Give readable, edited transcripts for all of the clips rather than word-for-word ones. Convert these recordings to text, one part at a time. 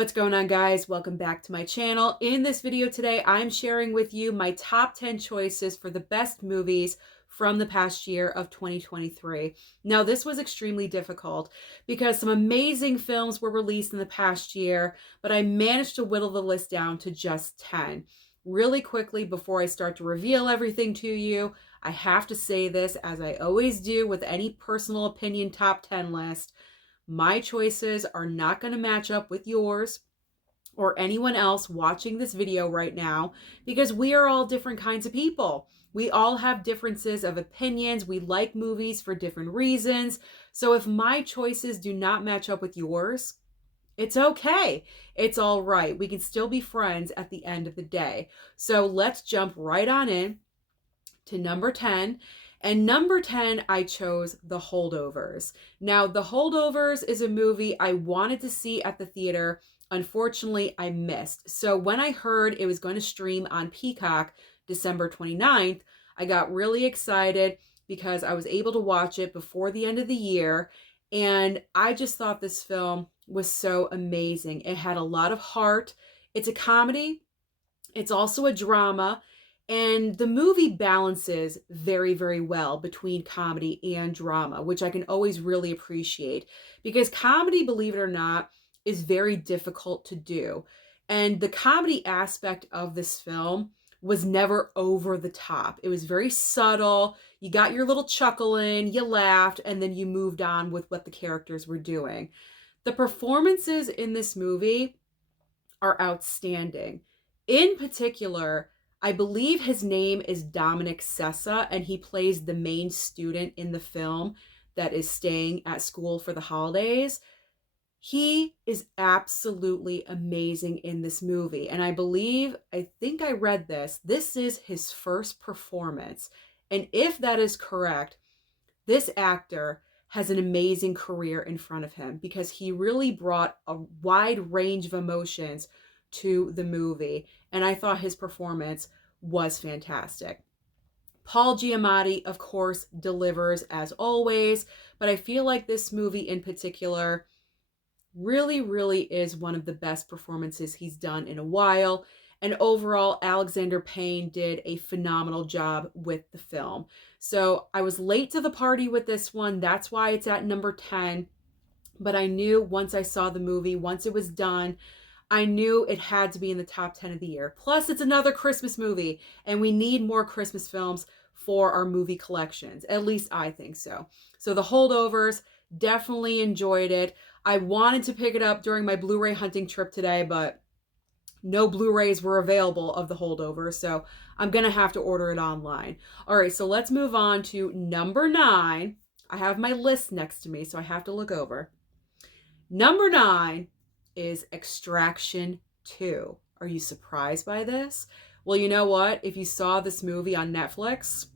What's going on, guys? Welcome back to my channel. In this video today, I'm sharing with you my top 10 choices for the best movies from the past year of 2023. Now, this was extremely difficult because some amazing films were released in the past year, but I managed to whittle the list down to just 10. Really quickly, before I start to reveal everything to you, I have to say this, as I always do with any personal opinion top 10 list. My choices are not going to match up with yours or anyone else watching this video right now because we are all different kinds of people. We all have differences of opinions. We like movies for different reasons. So if my choices do not match up with yours, it's okay. It's all right. We can still be friends at the end of the day. So let's jump right on in to number 10. And number 10, I chose The Holdovers. Now, The Holdovers is a movie I wanted to see at the theater. Unfortunately, I missed. So when I heard it was going to stream on Peacock December 29th, I got really excited because I was able to watch it before the end of the year. And I just thought this film was so amazing. It had a lot of heart. It's a comedy. It's also a drama. And the movie balances very, very well between comedy and drama, which I can always really appreciate because comedy, believe it or not, is very difficult to do. And the comedy aspect of this film was never over the top. It was very subtle. You got your little chuckle in, you laughed, and then you moved on with what the characters were doing. The performances in this movie are outstanding. In particular, I believe his name is Dominic Sessa, and he plays the main student in the film that is staying at school for the holidays. He is absolutely amazing in this movie. And I think I read this is his first performance. And if that is correct, this actor has an amazing career in front of him because he really brought a wide range of emotions to the movie. And I thought his performance was fantastic. Paul Giamatti, of course, delivers as always, but I feel like this movie in particular really, really is one of the best performances he's done in a while. And overall, Alexander Payne did a phenomenal job with the film. So I was late to the party with this one. That's why it's at number 10. But I knew once I saw the movie, once it was done, I knew it had to be in the top 10 of the year. Plus, it's another Christmas movie, and we need more Christmas films for our movie collections. At least I think so. So The Holdovers, definitely enjoyed it. I wanted to pick it up during my Blu-ray hunting trip today, but no Blu-rays were available of The Holdovers, so I'm going to have to order it online. All right, so let's move on to number 9. I have my list next to me, so I have to look over. Number 9 is Extraction 2. Are you surprised by this? Well, you know what? If you saw this movie on Netflix,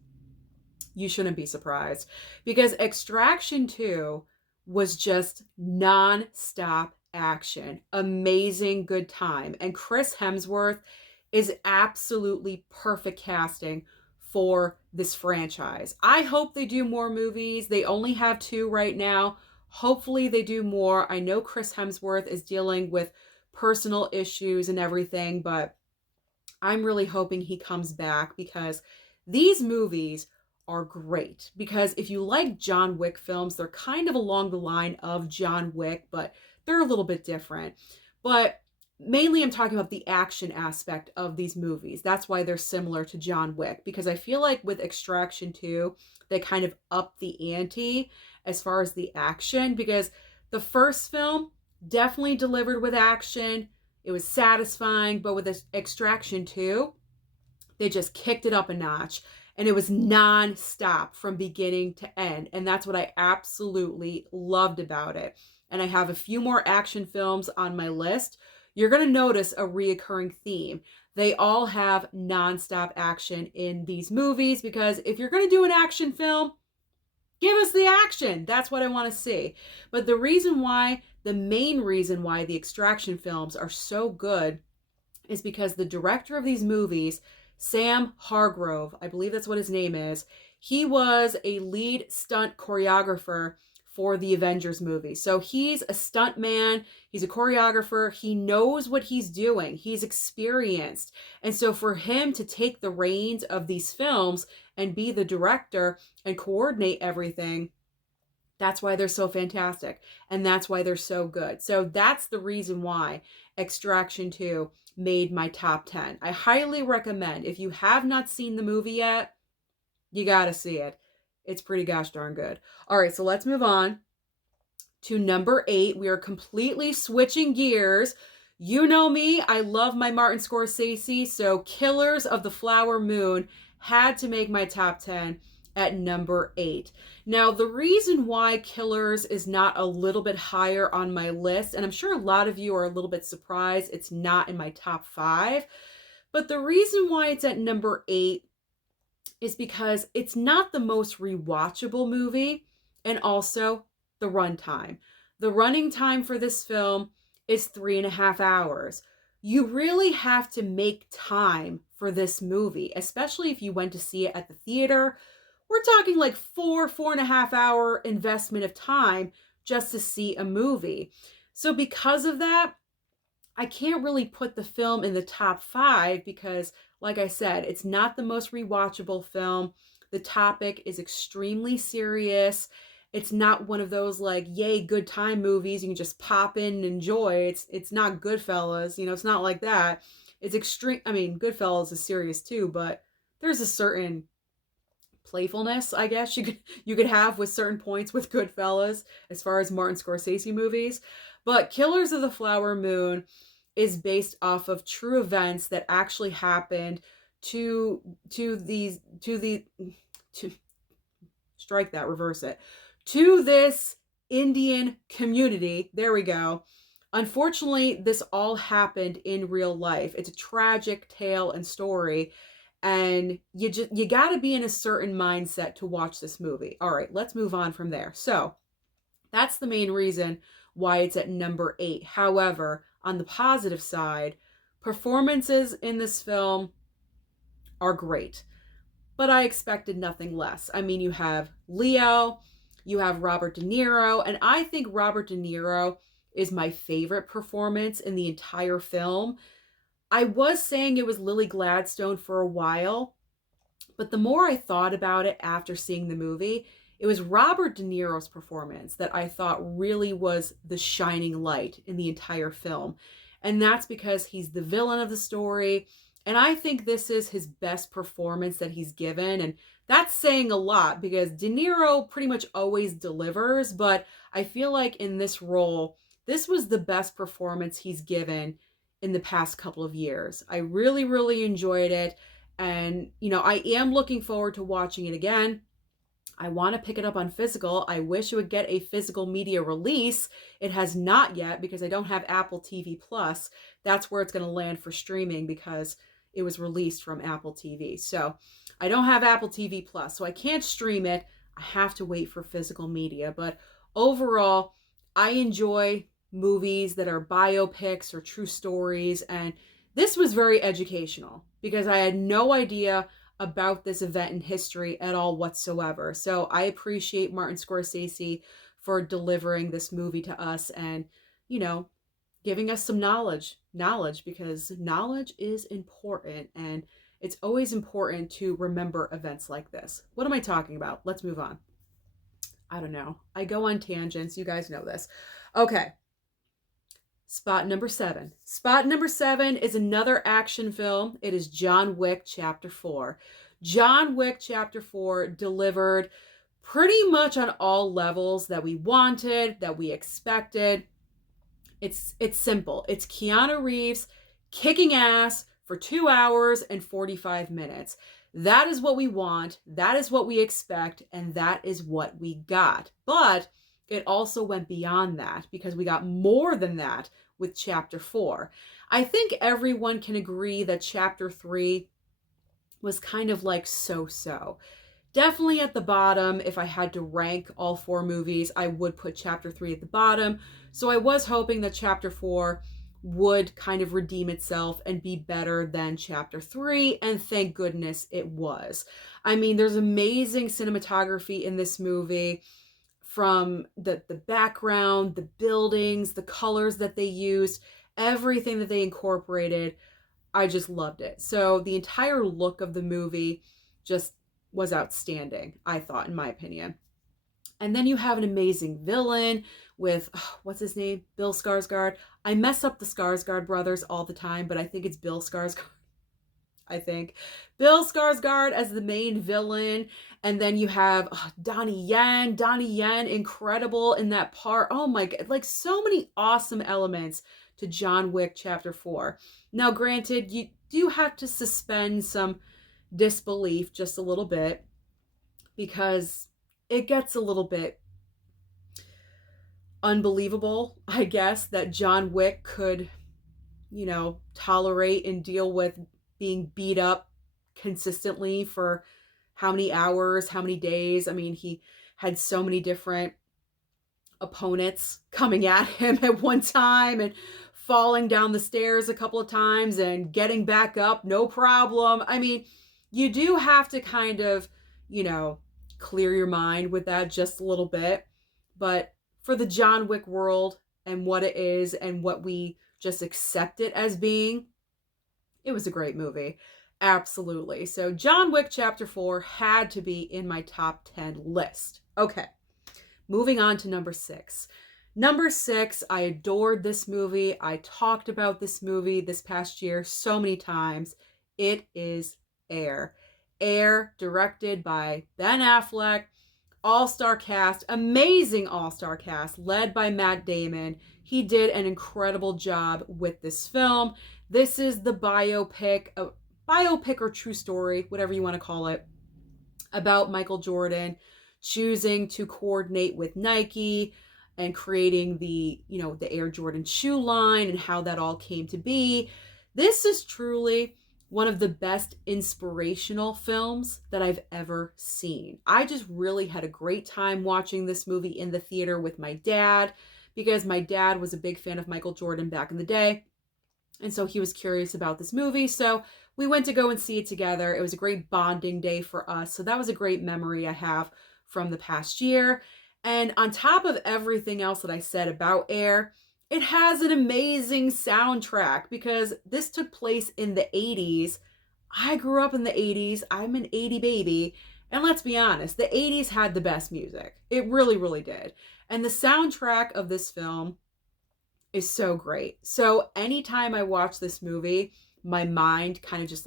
you shouldn't be surprised because Extraction 2 was just non-stop action. Amazing good time. And Chris Hemsworth is absolutely perfect casting for this franchise. I hope they do more movies. They only have 2 right now. Hopefully they do more. I know Chris Hemsworth is dealing with personal issues and everything, but I'm really hoping he comes back because these movies are great. Because if you like John Wick films, they're kind of along the line of John Wick, but they're a little bit different. But mainly I'm talking about the action aspect of these movies. That's why they're similar to John Wick, because I feel like with Extraction 2, they kind of up the ante as far as the action, because the first film definitely delivered with action. It was satisfying, but with Extraction 2, they just kicked it up a notch. And it was non-stop from beginning to end. And that's what I absolutely loved about it. And I have a few more action films on my list. You're going to notice a reoccurring theme. They all have non-stop action in these movies because if you're going to do an action film, give us the action. That's what I want to see. But the main reason why the Extraction films are so good is because the director of these movies, Sam Hargrove, I believe that's what his name is, he was a lead stunt choreographer for the Avengers movie. So he's a stuntman, he's a choreographer, he knows what he's doing, he's experienced. And so for him to take the reins of these films and be the director and coordinate everything, that's why they're so fantastic. And that's why they're so good. So that's the reason why Extraction 2 made my top 10. I highly recommend, if you have not seen the movie yet, you gotta see it. It's pretty gosh darn good. All right, so let's move on to number 8. We are completely switching gears. You know me, I love my Martin Scorsese, so Killers of the Flower Moon had to make my top 10 at number 8. Now, the reason why Killers is not a little bit higher on my list, and I'm sure a lot of you are a little bit surprised it's not in my top 5, but the reason why it's at number 8 is because it's not the most rewatchable movie, and also the runtime. The running time for this film is 3.5 hours. You really have to make time for this movie, especially if you went to see it at the theater. We're talking like 4.5 hour investment of time just to see a movie. So because of that, I can't really put the film in the top 5 because, like I said, it's not the most rewatchable film. The topic is extremely serious. It's not one of those like, yay, good time movies you can just pop in and enjoy. It's not Goodfellas, you know, it's not like that. It's extreme. I mean, Goodfellas is serious too, but there's a certain playfulness, I guess you could have with certain points with Goodfellas as far as Martin Scorsese movies. But Killers of the Flower Moon is based off of true events that actually happened to strike that, reverse it, to this Indian community. There we go. Unfortunately, this all happened in real life. It's a tragic tale and story, and you got to be in a certain mindset to watch this movie. All right, let's move on from there. So that's the main reason why it's at number 8. However, on the positive side, performances in this film are great, but I expected nothing less. I mean, you have Leo, you have Robert De Niro, and I think Robert De Niro is my favorite performance in the entire film. I was saying it was Lily Gladstone for a while, but the more I thought about it after seeing the movie, it was Robert De Niro's performance that I thought really was the shining light in the entire film. And that's because he's the villain of the story. And I think this is his best performance that he's given. And that's saying a lot because De Niro pretty much always delivers. But I feel like in this role, this was the best performance he's given in the past couple of years. I really, really enjoyed it. And, you know, I am looking forward to watching it again. I want to pick it up on physical. I wish it would get a physical media release. It has not yet because I don't have Apple TV Plus. That's where it's going to land for streaming because it was released from Apple TV. So I don't have Apple TV Plus, so I can't stream it. I have to wait for physical media. But overall, I enjoy movies that are biopics or true stories. And this was very educational because I had no idea about this event in history at all whatsoever. So I appreciate Martin Scorsese for delivering this movie to us and, you know, giving us some knowledge because knowledge is important, and it's always important to remember events like this. What am I talking about? Let's move on. I don't know. I go on tangents. You guys know this. Okay. Spot number 7. Spot number 7 is another action film. It is John Wick Chapter 4. John Wick Chapter 4 delivered pretty much on all levels that we wanted, that we expected. It's simple. It's Keanu Reeves kicking ass for 2 hours and 45 minutes. That is what we want. That is what we expect. And that is what we got. But it also went beyond that because we got more than that with Chapter 4. I think everyone can agree that Chapter 3 was kind of like so-so. Definitely at the bottom. If I had to rank all 4 movies, I would put Chapter 3 at the bottom. So I was hoping that Chapter 4 would kind of redeem itself and be better than Chapter 3, and thank goodness it was. I mean, there's amazing cinematography in this movie. from the background, the buildings, the colors that they used, everything that they incorporated. I just loved it. So the entire look of the movie just was outstanding, I thought, in my opinion. And then you have an amazing villain with, what's his name? Bill Skarsgård. I mess up the Skarsgård brothers all the time, but I think it's Bill Skarsgård. I think Bill Skarsgård as the main villain, and then you have Donnie Yen. Donnie Yen, incredible in that part. Oh my god, like so many awesome elements to John Wick Chapter 4. Now, granted, you do have to suspend some disbelief just a little bit because it gets a little bit unbelievable, I guess, that John Wick could, tolerate and deal with being beat up consistently for how many hours, how many days. I mean, he had so many different opponents coming at him at one time and falling down the stairs a couple of times and getting back up, no problem. I mean, you do have to kind of, clear your mind with that just a little bit. But for the John Wick world and what it is and what we just accept it as being, it was a great movie. Absolutely. So John Wick Chapter 4 had to be in my top 10 list. Okay. Moving on to number 6. Number 6, I adored this movie. I talked about this movie this past year so many times. It is Air. Air, directed by Ben Affleck. All-star cast, amazing all-star cast, led by Matt Damon. He did an incredible job with this film. This is the biopic or true story, whatever you want to call it, about Michael Jordan choosing to coordinate with Nike and creating the Air Jordan shoe line and how that all came to be. This is truly one of the best inspirational films that I've ever seen. I just really had a great time watching this movie in the theater with my dad because my dad was a big fan of Michael Jordan back in the day. And so he was curious about this movie. So we went to go and see it together. It was a great bonding day for us. So that was a great memory I have from the past year. And on top of everything else that I said about Air, it has an amazing soundtrack because this took place in the 80s. I grew up in the 80s. I'm an 80 baby. And let's be honest, the 80s had the best music. It really, really did. And the soundtrack of this film is so great. So anytime I watch this movie, my mind kind of just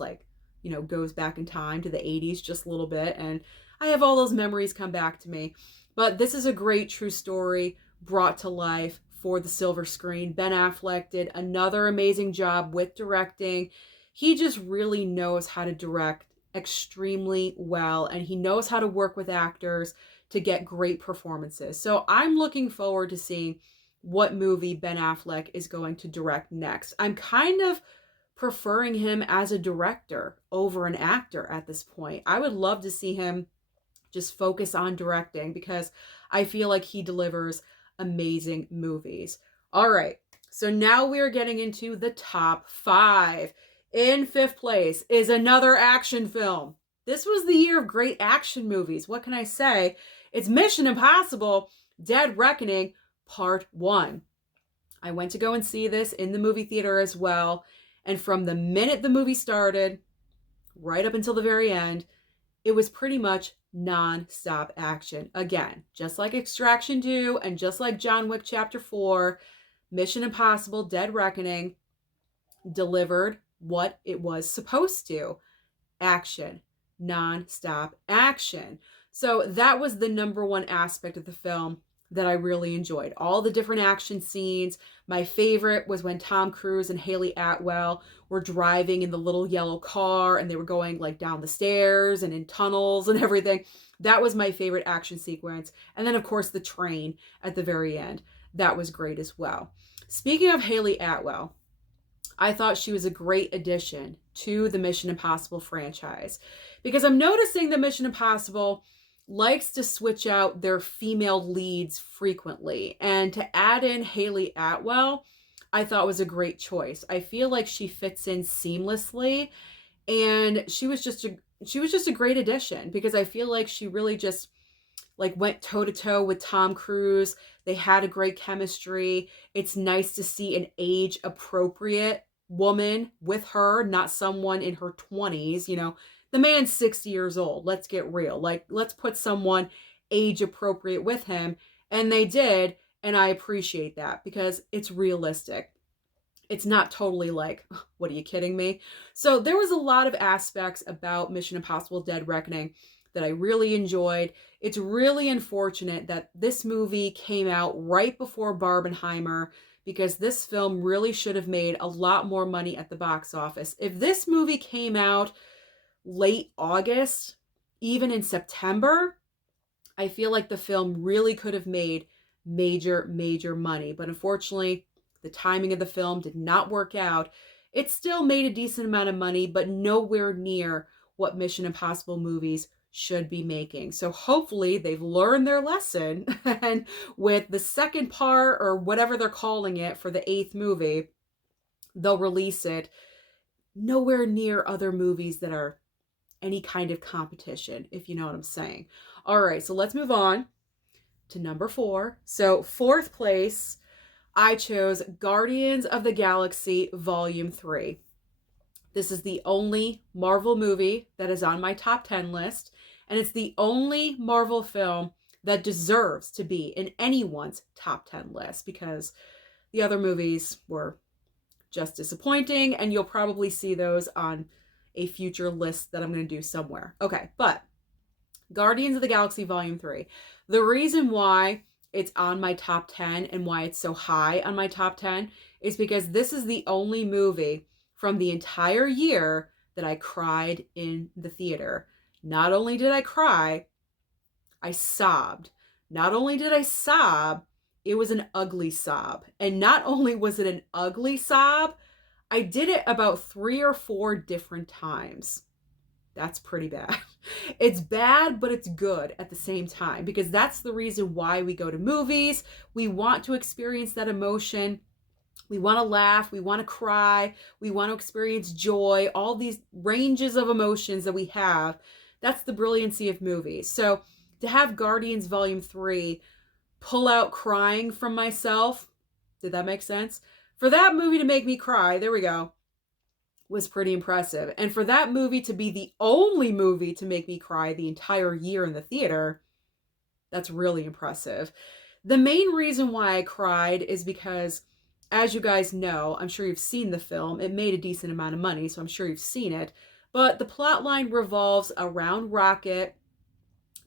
goes back in time to the 80s just a little bit. And I have all those memories come back to me. But this is a great true story brought to life for the silver screen. Ben Affleck did another amazing job with directing. He just really knows how to direct extremely well, and he knows how to work with actors to get great performances. So I'm looking forward to seeing what movie Ben Affleck is going to direct next. I'm kind of preferring him as a director over an actor at this point. I would love to see him just focus on directing because I feel like he delivers amazing movies. All right, so now we're getting into the top 5. In 5th place is another action film. This was the year of great action movies. What can I say? It's Mission Impossible: Dead Reckoning Part 1. I went to go and see this in the movie theater as well. And from the minute the movie started, right up until the very end, it was pretty much non-stop action. Again, just like Extraction 2 and just like John Wick Chapter 4, Mission Impossible: Dead Reckoning delivered what it was supposed to. Action. Non-stop action. So that was the number one aspect of the film that I really enjoyed. All the different action scenes. My favorite was when Tom Cruise and Haley Atwell were driving in the little yellow car and they were going down the stairs and in tunnels and everything. That was my favorite action sequence. And then of course the train at the very end. That was great as well. Speaking of Haley Atwell, I thought she was a great addition to the Mission Impossible franchise because I'm noticing that Mission Impossible likes to switch out their female leads frequently, and to add in Haley Atwell, I thought was a great choice. I feel like she fits in seamlessly, and she was just a great addition because I feel like she really just like went toe to toe with Tom Cruise. They had a great chemistry. It's nice to see an age appropriate woman with her, not someone in her 20s. The man's 60 years old. Let's get real. Like, let's put someone age appropriate with him. And they did. And I appreciate that because it's realistic. It's not totally like, what are you kidding me? So there was a lot of aspects about Mission Impossible Dead Reckoning that I really enjoyed. It's really unfortunate that this movie came out right before Barbenheimer because this film really should have made a lot more money at the box office. If this movie came out late August, even in September, I feel like the film really could have made major money. But unfortunately, the timing of the film did not work out. It still made a decent amount of money, but nowhere near what Mission Impossible movies should be making. So hopefully they've learned their lesson, and with the second part, or whatever they're calling it, for the 8th movie, they'll release it nowhere near other movies that are any kind of competition, if you know what I'm saying. All right, so let's move on to number 4. So 4th place, I chose Guardians of the Galaxy Volume 3. This is the only Marvel movie that is on my top 10 list, and it's the only Marvel film that deserves to be in anyone's top 10 list because the other movies were just disappointing, and you'll probably see those on a future list that I'm going to do somewhere. Okay, but Guardians of the Galaxy Volume 3. The reason why it's on my top 10 and why it's so high on my top 10 is because this is the only movie from the entire year that I cried in the theater. Not only did I cry, I sobbed. Not only did I sob, it was an ugly sob. And not only was it an ugly sob, I did it about 3 or 4 different times. That's pretty bad. It's bad, but it's good at the same time because that's the reason why we go to movies. We want to experience that emotion. We want to laugh. We want to cry. We want to experience joy. All these ranges of emotions that we have. That's the brilliancy of movies. So to have Guardians Volume 3 pull out crying from myself, did that make sense? For that movie to make me cry, there we go, was pretty impressive. And for that movie to be the only movie to make me cry the entire year in the theater, that's really impressive. The main reason why I cried is because, as you guys know, I'm sure you've seen the film. It made a decent amount of money, so I'm sure you've seen it. But the plot line revolves around Rocket.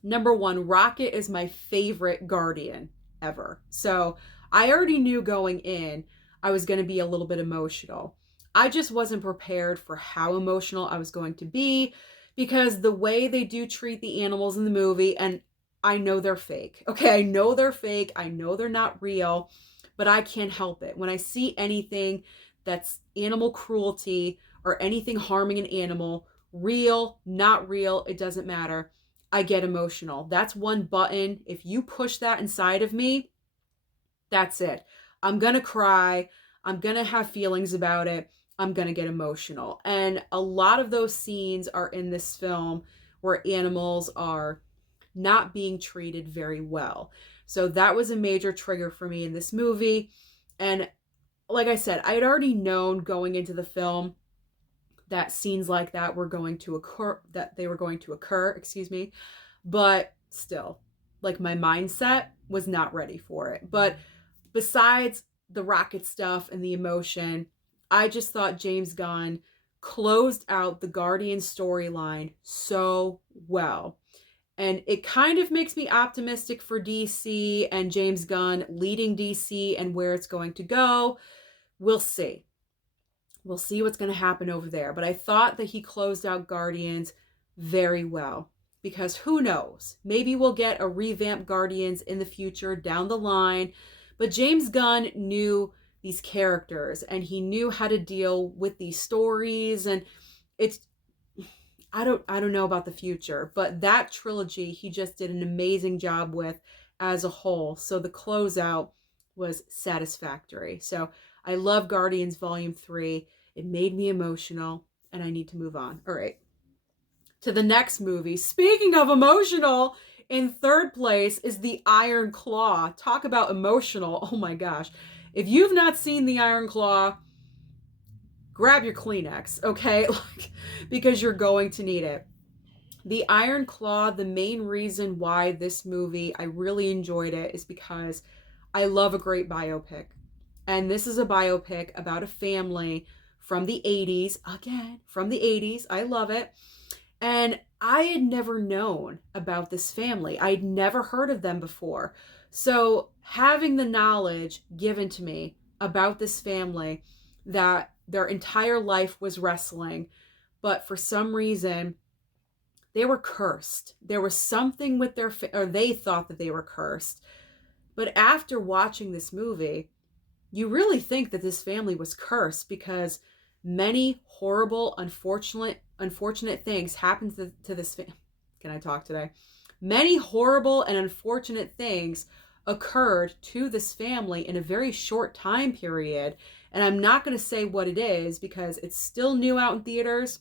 Number 1, Rocket is my favorite Guardian ever. So I already knew going in I was going to be a little bit emotional. I just wasn't prepared for how emotional I was going to be because the way they do treat the animals in the movie, and I know they're fake. Okay, I know they're fake. I know they're not real, but I can't help it. When I see anything that's animal cruelty or anything harming an animal, real, not real, it doesn't matter, I get emotional. That's one button. If you push that inside of me, that's it. I'm going to cry. I'm going to have feelings about it. I'm going to get emotional. And a lot of those scenes are in this film where animals are not being treated very well. So that was a major trigger for me in this movie. And like I said, I had already known going into the film that scenes like that were going to occur, but still, like, my mindset was not ready for it. But besides the Rocket stuff and the emotion, I just thought James Gunn closed out the Guardian storyline so well. And it kind of makes me optimistic for DC and James Gunn leading DC and where it's going to go. We'll see. We'll see what's going to happen over there. But I thought that he closed out Guardians very well. Because who knows? Maybe we'll get a revamped Guardians in the future down the line. But James Gunn knew these characters and he knew how to deal with these stories. And I don't know about the future, but that trilogy he just did an amazing job with as a whole. So the closeout was satisfactory. So I love Guardians Volume 3. It made me emotional, and I need to move on. All right. To the next movie. Speaking of emotional, In third place is The Iron Claw. Talk about emotional. Oh my gosh. If you've not seen The Iron Claw, grab your Kleenex, okay? Because you're going to need it. The Iron Claw, the main reason why this movie, I really enjoyed it, is because I love a great biopic. And this is a biopic about a family from the 80s. Again, from the 80s. I love it. And I had never known about this family. I'd never heard of them before. So having the knowledge given to me about this family, that their entire life was wrestling, but for some reason they were cursed. There was something with their, or they thought that they were cursed. But after watching this movie, you really think that this family was cursed, because many horrible, unfortunate things happened to this family. Can I talk today? Many horrible and unfortunate things occurred to this family in a very short time period. And I'm not going to say what it is because it's still new out in theaters.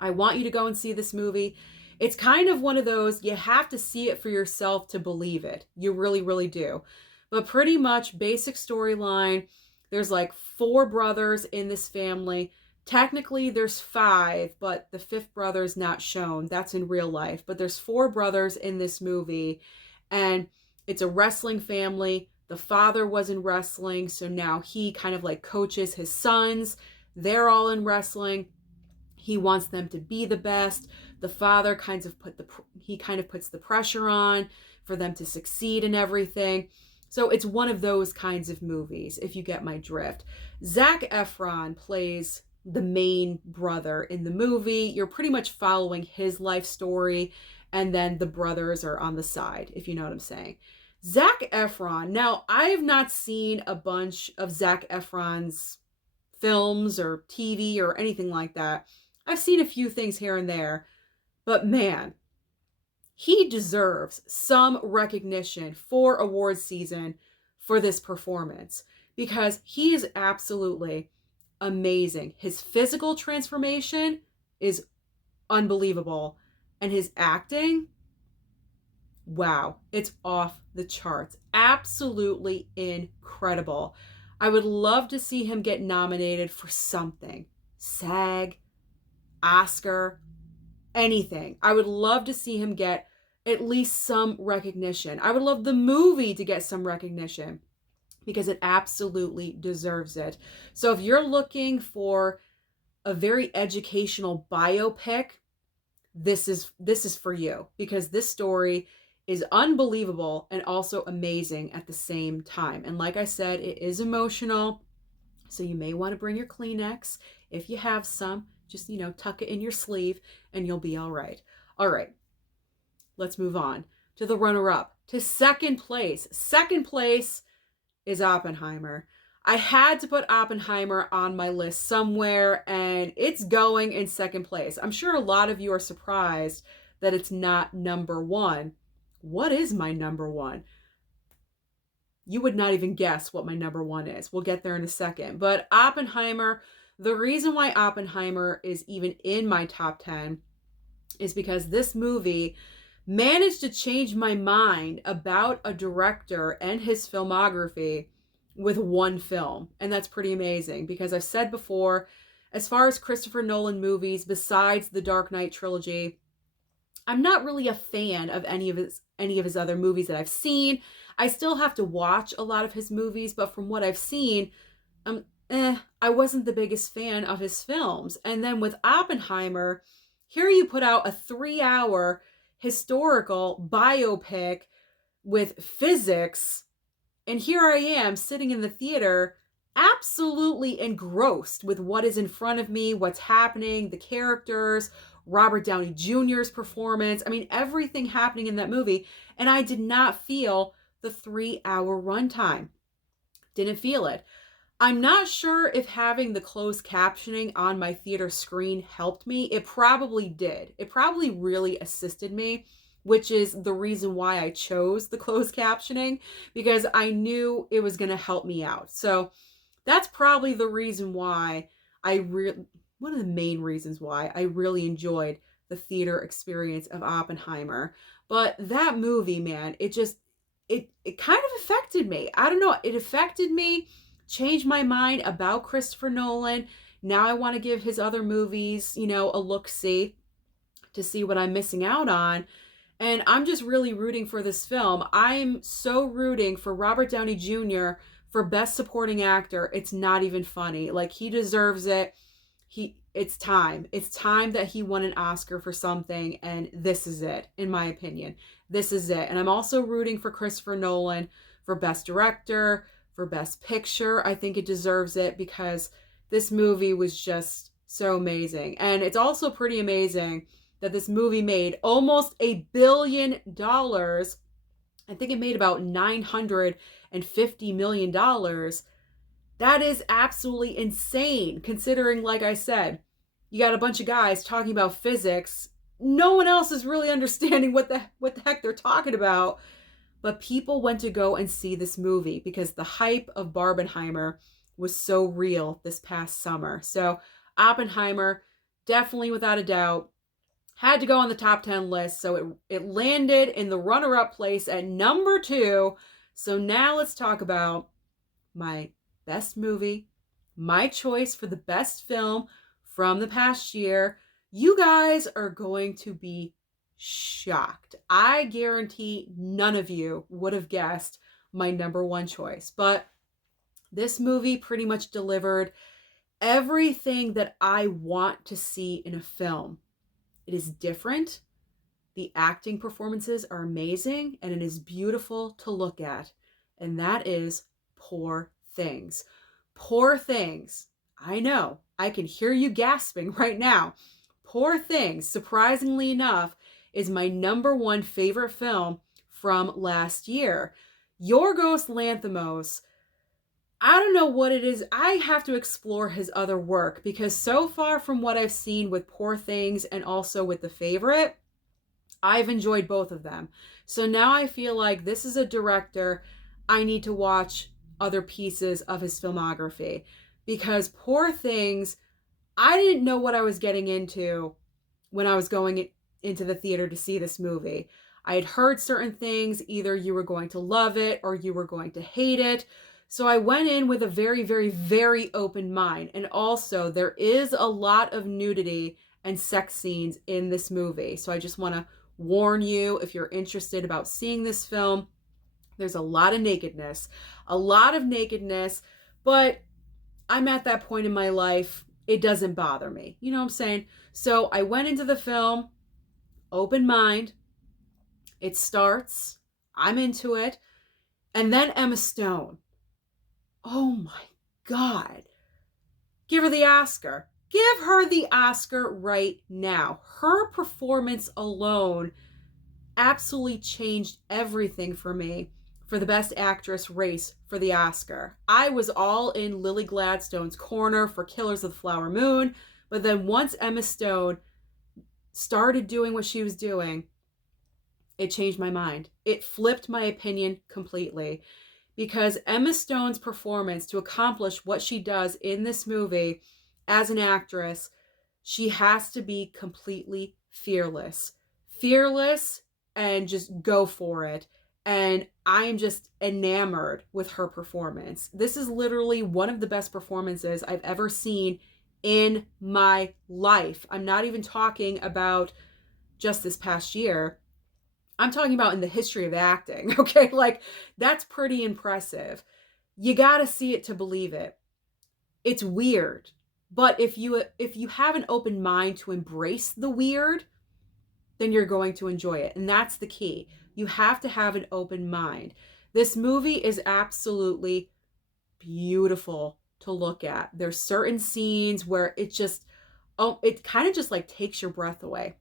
I want you to go and see this movie. It's kind of one of those, you have to see it for yourself to believe it. You really, really do. But pretty much basic storyline, there's like 4 brothers in this family. Technically there's 5, but the 5th brother is not shown. That's in real life. But there's 4 brothers in this movie, and it's a wrestling family. The father was in wrestling, so now he kind of like coaches his sons. They're all in wrestling. He wants them to be the best. The father kind of puts the pressure on for them to succeed in everything. So it's one of those kinds of movies, if you get my drift. Zac Efron plays the main brother in the movie. You're pretty much following his life story, and then the brothers are on the side, if you know what I'm saying. Zac Efron. Now, I have not seen a bunch of Zac Efron's films or TV or anything like that. I've seen a few things here and there, but man, he deserves some recognition for awards season for this performance, because he is absolutely amazing. His physical transformation is unbelievable, and his acting, wow, it's off the charts. Absolutely incredible. I would love to see him get nominated for something. SAG, Oscar, anything. I would love to see him get at least some recognition. I would love the movie to get some recognition, because it absolutely deserves it. So if you're looking for a very educational biopic, this is for you, because this story is unbelievable and also amazing at the same time. And like I said, it is emotional, so you may want to bring your Kleenex if you have some. Just, tuck it in your sleeve and you'll be all right. All right, let's move on to the runner-up, to second place. Second place is Oppenheimer. I had to put Oppenheimer on my list somewhere, and it's going in second place. I'm sure a lot of you are surprised that it's not number 1. What is my number 1? You would not even guess what my number 1 is. We'll get there in a second. But Oppenheimer, the reason why Oppenheimer is even in my top 10 is because this movie managed to change my mind about a director and his filmography with one film. And that's pretty amazing, because I've said before, as far as Christopher Nolan movies, besides the Dark Knight trilogy, I'm not really a fan of any of his other movies that I've seen. I still have to watch a lot of his movies, but from what I've seen, I wasn't the biggest fan of his films. And then with Oppenheimer, here you put out a 3-hour historical biopic with physics, and here I am sitting in the theater absolutely engrossed with what is in front of me, what's happening, the characters, Robert Downey Jr.'s performance. I mean, everything happening in that movie, and I did not feel the 3-hour runtime. Didn't feel it. I'm not sure if having the closed captioning on my theater screen helped me. It probably did. It probably really assisted me, which is the reason why I chose the closed captioning, because I knew it was going to help me out. So that's probably the reason why one of the main reasons why I really enjoyed the theater experience of Oppenheimer. But that movie, man, it kind of affected me. I don't know. It affected me, changed my mind about Christopher Nolan. Now I want to give his other movies, a look-see to see what I'm missing out on. And I'm just really rooting for this film. I'm so rooting for Robert Downey Jr. for Best Supporting Actor. It's not even funny. Like, he deserves it. It's time. It's time that he won an Oscar for something, and this is it, in my opinion. This is it. And I'm also rooting for Christopher Nolan for Best Director, for Best Picture. I think it deserves it because this movie was just so amazing. And it's also pretty amazing that this movie made almost $1 billion. I think it made about $950 million. That is absolutely insane, considering, like I said, you got a bunch of guys talking about physics. No one else is really understanding what the heck they're talking about. But people went to go and see this movie because the hype of Barbenheimer was so real this past summer. So Oppenheimer, definitely without a doubt, had to go on the top 10 list. So it landed in the runner-up place at number 2. So now let's talk about my best movie, my choice for the best film from the past year. You guys are going to be shocked. I guarantee none of you would have guessed my number 1 choice. But this movie pretty much delivered everything that I want to see in a film. It is different. The acting performances are amazing, and it is beautiful to look at. And that is Poor Things. Poor Things. I know. I can hear you gasping right now. Poor Things, surprisingly enough, is my number 1 favorite film from last year. Yorgos Lanthimos, I don't know what it is. I have to explore his other work because so far from what I've seen with Poor Things and also with The Favorite, I've enjoyed both of them. So now I feel like this is a director I need to watch other pieces of his filmography because Poor Things, I didn't know what I was getting into when I was going into the theater to see this movie. I had heard certain things, either you were going to love it or you were going to hate it. So I went in with a very, very, very open mind. And also, there is a lot of nudity and sex scenes in this movie. So I just want to warn you, if you're interested about seeing this film, there's a lot of nakedness. But I'm at that point in my life, it doesn't bother me. You know what I'm saying? So I went into the film, open mind. It starts, I'm into it. And then Emma Stone. Oh my God. Give her the Oscar. Give her the Oscar right now. Her performance alone absolutely changed everything for me for the Best Actress race for the Oscar. I was all in Lily Gladstone's corner for Killers of the Flower Moon, but then once Emma Stone started doing what she was doing, it changed my mind. It flipped my opinion completely. Because Emma Stone's performance, to accomplish what she does in this movie as an actress, she has to be completely fearless. Fearless and just go for it. And I'm just enamored with her performance. This is literally one of the best performances I've ever seen in my life. I'm not even talking about just this past year. I'm talking about in the history of acting, okay? Like, that's pretty impressive. You gotta see it to believe it. It's weird, but if you have an open mind to embrace the weird, then you're going to enjoy it. And that's the key. You have to have an open mind. This movie is absolutely beautiful to look at. There's certain scenes where it kind of just like takes your breath away.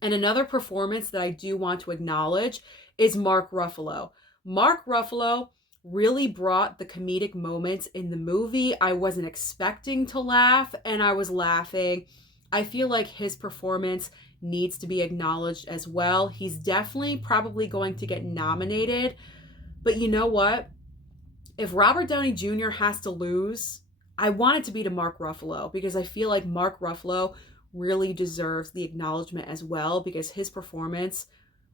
And another performance that I do want to acknowledge is Mark Ruffalo. Mark Ruffalo really brought the comedic moments in the movie. I wasn't expecting to laugh, and I was laughing. I feel like his performance needs to be acknowledged as well. He's definitely probably going to get nominated. But you know what? If Robert Downey Jr. has to lose, I want it to be to Mark Ruffalo because I feel like Mark Ruffalo really deserves the acknowledgement as well because his performance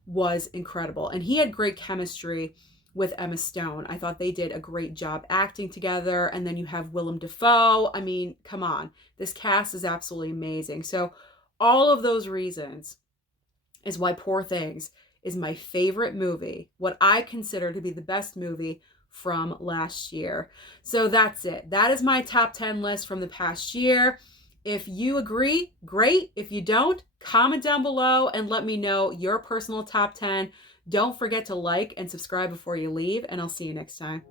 was incredible. And he had great chemistry with Emma Stone. I thought they did a great job acting together. And then you have Willem Dafoe. I mean, come on. This cast is absolutely amazing. So all of those reasons is why Poor Things is my favorite movie, what I consider to be the best movie from last year. So that's it. That is my top 10 list from the past year. If you agree, great. If you don't, comment down below and let me know your personal top 10. Don't forget to like and subscribe before you leave, and I'll see you next time.